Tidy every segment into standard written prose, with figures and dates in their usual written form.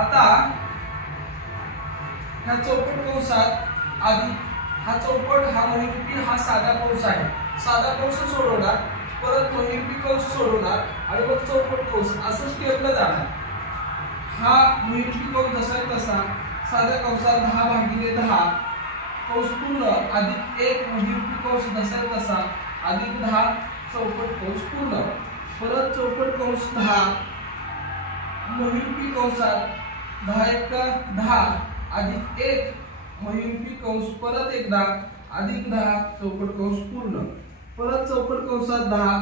आता ह्या चौपट कंसात आधी हा चौपट हा महिरूपी हा साधा कंस आहे, साधा कंस सोडवणार, परत महिरूपी कंस सोडवणार आणि मग चौपट कंस असं स्टेपला जाणार। हा महिरूपी कंस जसा आहे तसा साध्या कंसात 10/10 कंस पूर्ण अधिक 1 महिरूपी कंस जसा आहे तसा अधिक 10 चौपट कंस पूर्ण, परत चौपट कंस 10 महिरूपी कंसात 10×10 अधिक 1 महिरूपी कंस परत एकदा अधिक 10 चौपट कंस पूर्ण, परत चौपट कंसात 10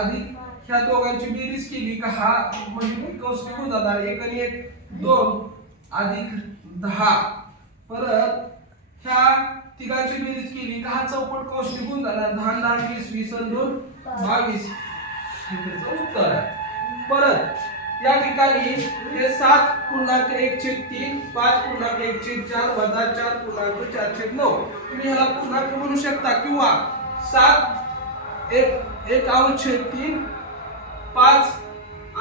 अधिक ह्या दोघांची बेरीज केली का हा महिरूपी कंस निघून जाणार, 1 आणि 1 2 अधिक 10, परत ह्या तिघांची बेरीज केली का हा चौपट कंस निघून जाणार, 10 10 20 20 आणि 2 22 हे त्याचं उत्तर आहे। परत या ठिकाणी हे 7.1/3 5.1/4 वजा 4.4/9 तुम्ही ह्याला पूर्णांक म्हणू शकता किंवा 7 5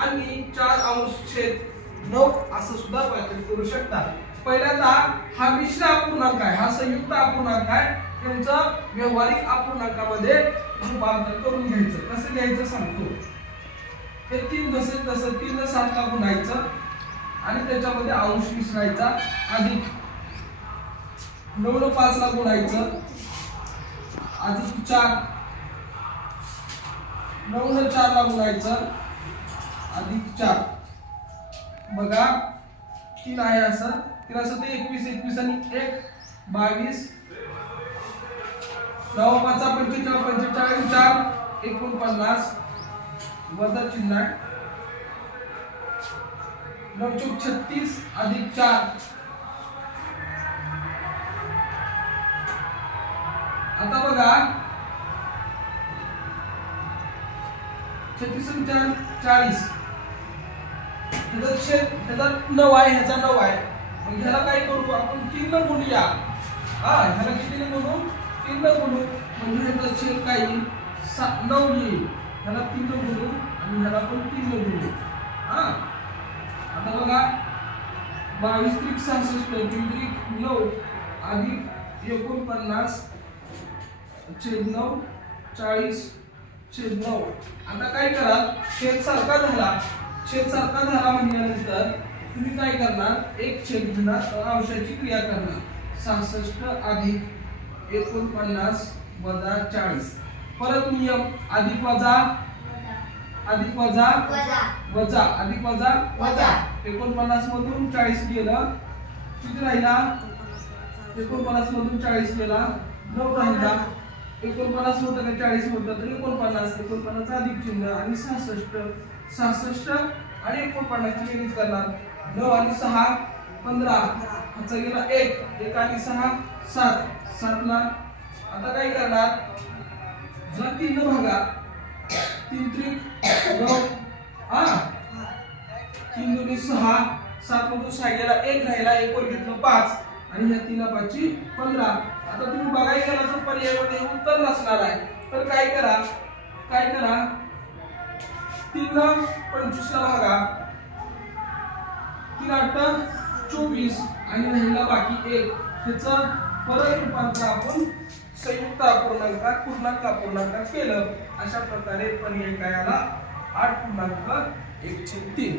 आणि 4/9 असं सुद्धा वाचन करू शकता। पहिल्यांदा हा मिश्र अपूर्णांक आहे, हा संयुक्त अपूर्णांक आहे, त्यांचं व्यवहारिक अपूर्णांकामध्ये रूपांतर करून घ्यायचं। कसं घ्यायचं सांगतो, हे 3 जसे तसं 3 ने 7 ला गुणायचं आणि त्याच्यामध्ये अंश मिसळायचा, अधिक 9 ने 5 ला गुणायचं, अधिक 4 9 ने 4 ला गुणायचं, अधिक 4 बघा 3 आहे असं 3 असं ते 21 21 आणि 1 22 9 5 45 45 4 49 वजा चिन्ह आहे, 9 चौक 36 अधिक 4 आता बघा 36 आणि 4 40 ह्याचा 9 आहे, ह्याचा 9 आहे, मग ह्याला काय करू आपण 3 ने गुणूया, ह्याला कितीने गुणू 3 ने गुणू म्हणजे ह्याचा छेद काय येईल 9 येईल, ह्याला 3 ने गुणू आणि ह्याला पण 3 ने गुणू। आता बघा 22 त्रिक 66 3 त्रिक 9 अधिक 49 छेद 9 40/9। आता काय करा छेद सारखा झाला म्हणल्यानंतर तुम्ही काय करणार एक छेद घेणार अंशाची क्रिया करणार, 66 अधिक 49 वजा 40, परत नियम अधिक वजा अधिक वजा वजा अधिक वजा वजा 49 मधून 40 गेलं, किती राहिला 49 मधून 40 गेला 9 राहिला, 49 होतं का 40 होतं तर 49 अधिक चिन्ह आणि 66 आणि 49 ची बेरीज करणार, 9 आणि 6 15 ह्याचा गेला 1 आणि 6 7 ला आता काय करणार जर 3 ने भागा 3 त्रिक 9 3 दुनी 6 7 मधून 6 गेला 1 राहिला 1 वर घेतलं 5 आणि ह्या 3 5 15। आता तुम्ही बघायला गेला तर पर्यायामध्ये उत्तर नसणार आहे, तर काय करा 3 ने 25 ला भागा 3 8 24 आणि राहिला बाकी 1, ह्याचं परत रूपांतर आपण संयुक्त अपूर्णांकात पूर्णांक अपूर्णांकात केलं। अशा प्रकारे पर्याय काय आला 8.1/3।